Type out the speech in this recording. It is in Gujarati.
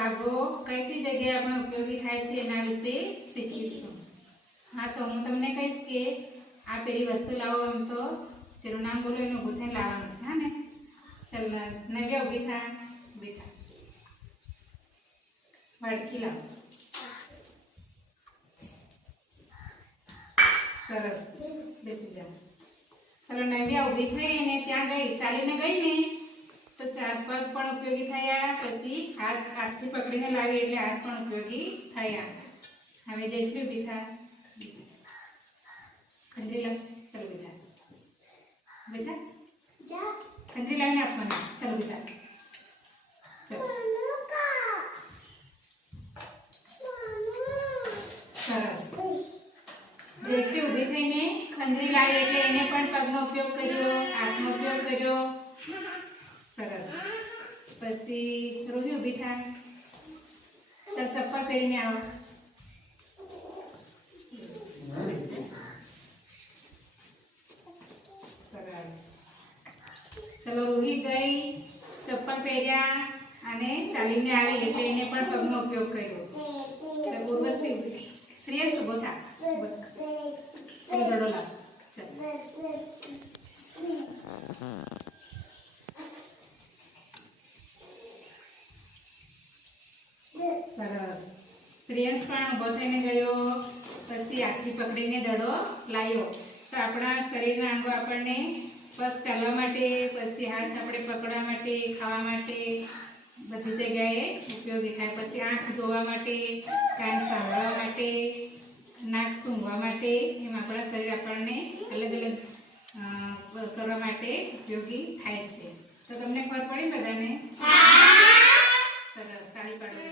ભાગો કઈ કઈ જગ્યાએ આપણે ઉપયોગી થાય છે એના વિશે શીખીશું। હા, તો હું તમને કહીશ કે આ પેલી વસ્તુ લાવો એમ તો જેનું નામ બોલો એનું ઊભું થઈને લાવવાનું છે। હા ને, ચાલ નવ્યા ઊભી થા, ઊભી થા। વાડકી લાવો, સરસ, બેસી જાઓ। ચાલો નવ્યા ઊભી થઈ અને ત્યાં ગઈ, ચાલીને ગઈ ને તો ચાર પગ પણ ઉપયોગી થયા, પછી હાથથી પકડીને લાવી એટલે હાથ પણ ઉપયોગી થયા। હવે જયશ્રી ઊભી થા, ખંજરી લાવ, ચાલો બેટા, બેટા ખંજરી લાવીને આપવાના, ચાલો બેટા, સરસ। જયશ્રી ઊભી થઈને ખંજરી લાવી એટલે એને પણ પગનો ઉપયોગ કર્યો, હાથનો ઉપયોગ કર્યો, સરસ। પછી રૂહી ઊભી થા, ચાલ ચપ્પલ પહેરીને આવો, સરસ। ચલો રૂહી ગઈ, ચપ્પલ પહેર્યા અને ચાલીને આવી એટલે એને પણ પગનો ઉપયોગ કર્યો। ઉર્વશી ઊભી થઈ, શ્રેયસ ઊભો થા, દડો લાવ, ચાલ, સરસ। શ્રેયસ પણ ઊભો થઈને ગયો, પછી હાથથી પકડીને દડો લાવ્યો। તો આપણા શરીરના અંગો આપણને પગ ચાલવા માટે, પછી હાથ આપણે પકડવા માટે, ખાવા માટે બધી જગ્યાએ ઉપયોગી થાય। પછી આંખ જોવા માટે, કાન સાંભળવા માટે, નાક સૂંઘવા માટે, એમ આપણા શરીર આપણને અલગ અલગ કરવા માટે ઉપયોગી થાય છે। તો તમને ખબર પડી બધાને? સરસ, તાળી પાડો।